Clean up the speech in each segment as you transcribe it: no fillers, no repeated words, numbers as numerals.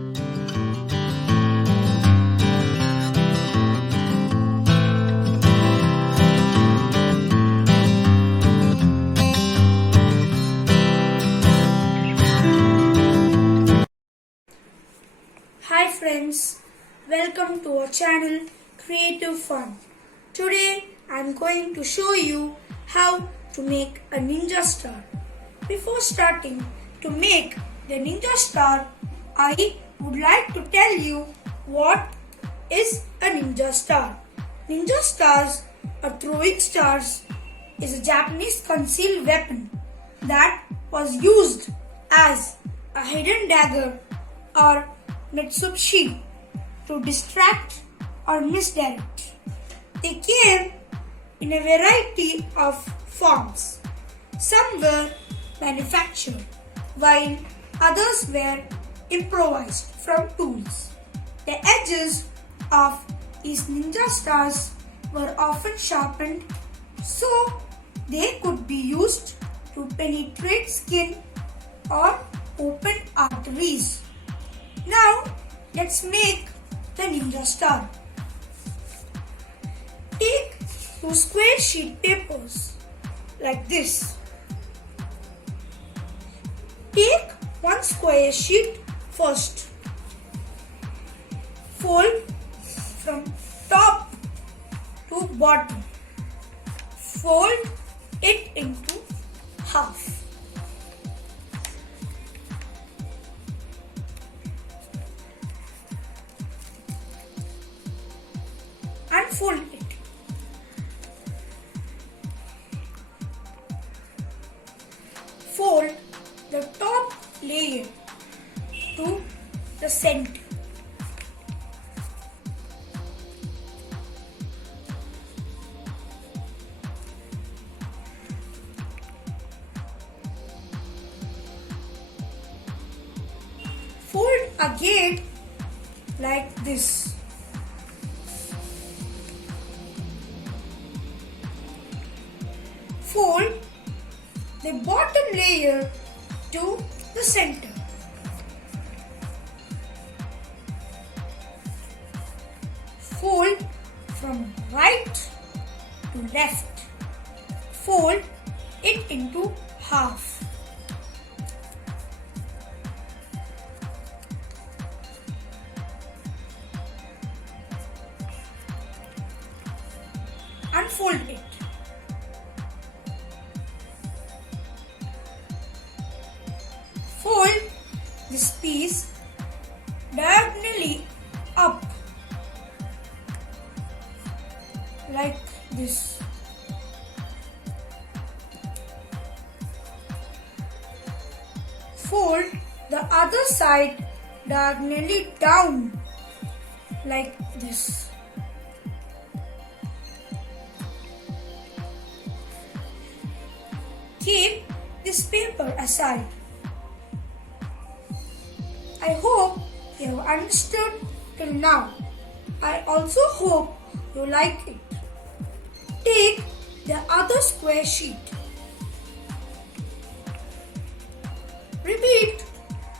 Hi friends, welcome to our channel Creative Fun. Today I am going to show you how to make a Ninja Star. Before starting to make the Ninja Star, I would like to tell you what is a Ninja Star. Ninja Stars or throwing stars is a Japanese concealed weapon that was used as a hidden dagger or Netsushi to distract or misdirect. They came in a variety of forms. Some were manufactured, while others were improvised from tools. The edges of these ninja stars were often sharpened so they could be used to penetrate skin or open arteries. Now, let's make the Ninja Star. Take 2 square sheet papers like this. Take 1 square sheet first. Fold from top to bottom. Fold it into half. Unfold it. Fold the top layer to the center. Fold again like this. Fold the bottom layer to the center. Fold from right to left. Fold it into half. Unfold it. Fold this piece diagonally up like this. Fold the other side diagonally down like this. Keep this paper aside. I hope you have understood till now. I also hope you like it. Take the other square sheet. Repeat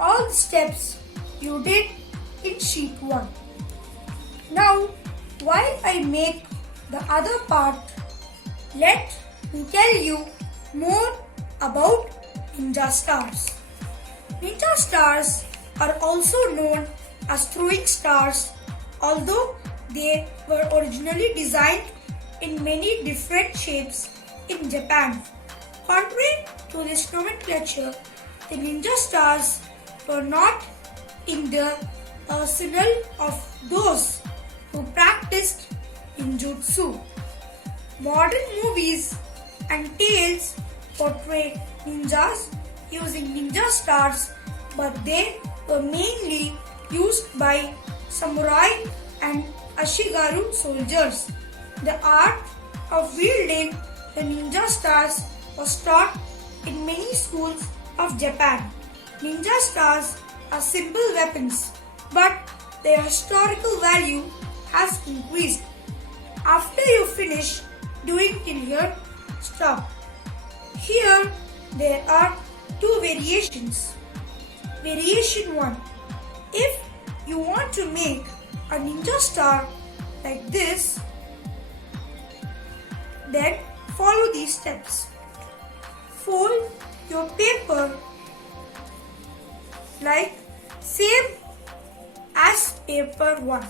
all the steps you did in sheet 1. Now, while I make the other part, let me tell you more about Ninja Stars. Ninja Stars are also known as throwing stars, although they were originally designed in many different shapes in Japan. Contrary to this nomenclature, the ninja stars were not in the arsenal of those who practiced ninjutsu. Modern movies and tales portray ninjas using ninja stars, but they were mainly used by samurai and ashigaru soldiers. The art of wielding the ninja stars was taught in many schools of Japan. Ninja stars are simple weapons, but their historical value has increased. After you finish doing till here, stop. Here there are 2 variations. Variation 1. If want to make a ninja star like this, then follow these steps. Fold your paper like same as paper 1.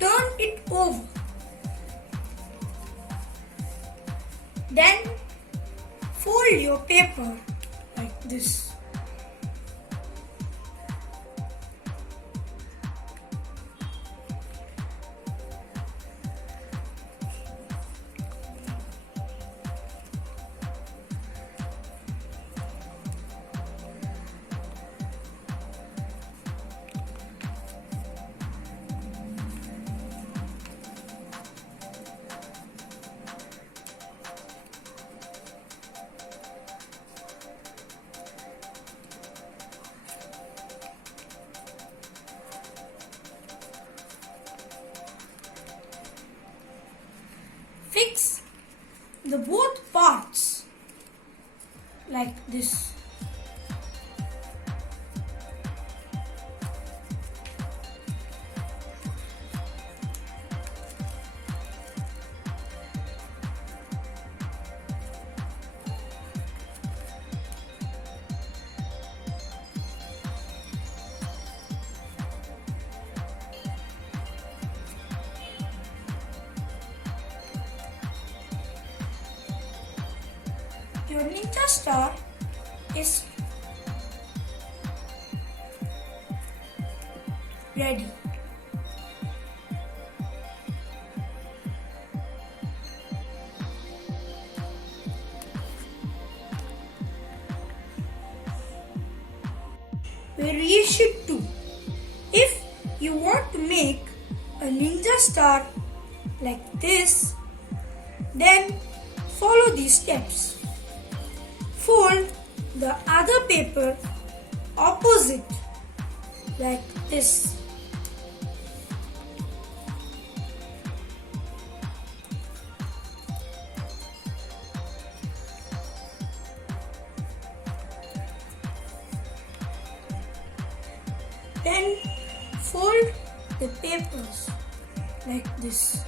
Turn it over. Then fold your paper like this. Fix the both parts like this. Your ninja star is ready. Variation 2. If you want to make a ninja star like this, then follow these steps. Fold the other paper opposite like this. Then fold the papers like this.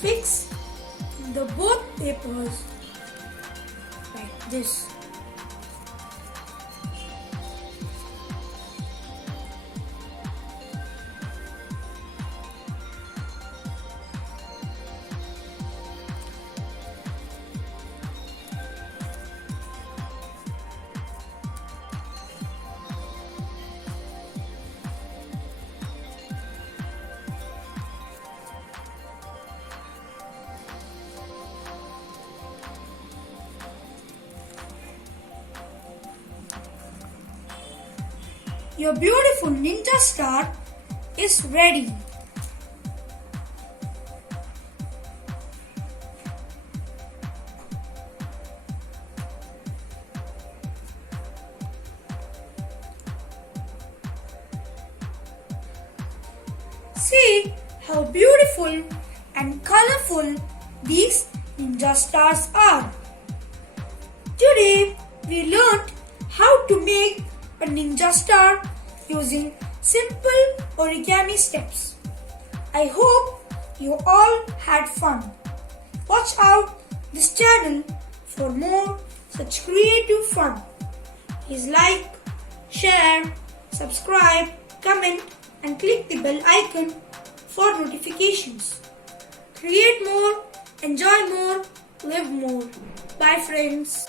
Fix the both papers like this. Your beautiful ninja star is ready. See how beautiful and colorful these ninja stars are. Today we learned how to make a ninja star using simple origami steps. I hope you all had fun. Watch out this channel for more such creative fun. Please like, share, subscribe, comment and click the bell icon for notifications. Create more, enjoy more, live more. Bye friends.